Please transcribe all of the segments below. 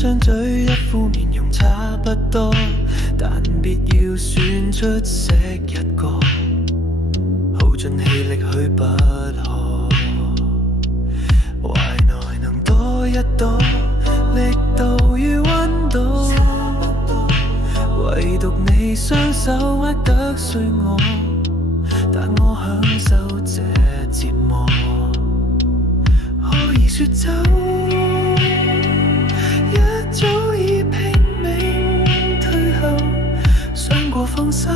張嘴一副面容差不多，但別要選出色一個，耗盡氣力去不可。懷內能多一朵，力度與溫度，唯獨你雙手握得碎我，但我享受這折磨。可以說走，一早已拼命退後，想過放手，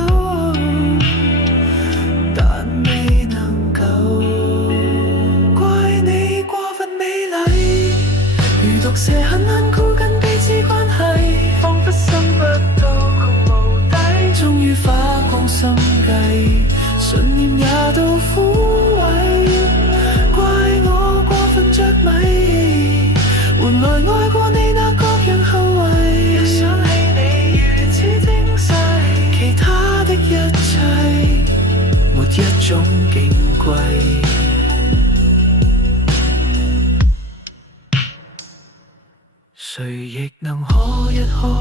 但未能夠。怪你過分美麗，如毒蛇狠狠箍緊彼此關係，彷彿深不到窮無底，終於花光心計，信念也到枯萎。怪我過分着迷，換來愛過你那各樣後遺。一想起你如此精細，其他的一切沒一種矜貴。誰亦能呵一呵，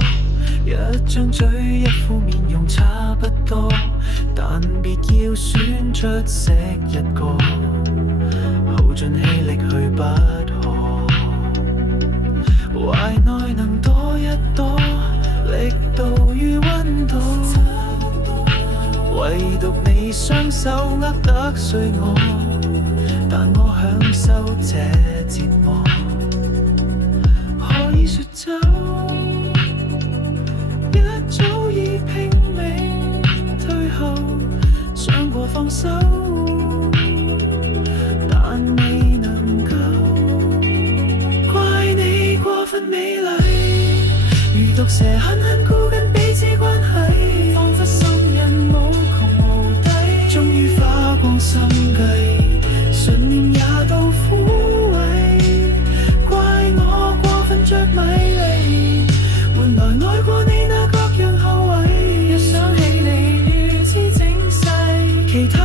一張嘴一副面容差不多，但別要選出色一個，耗盡氣力去不可。懷內能多一朵，力度與溫度，唯獨你雙手握得碎我，但我享受這折磨。可以說走，一早已拼命退後，想過放手，但未能夠。怪你過分美麗，如毒蛇狠狠箍緊彼此關係，彷彿心癮無窮無底，終於花光心計，信念也到枯萎。怪我過分着迷離，換來愛過你那各樣後遺。一想起你如此精細，其他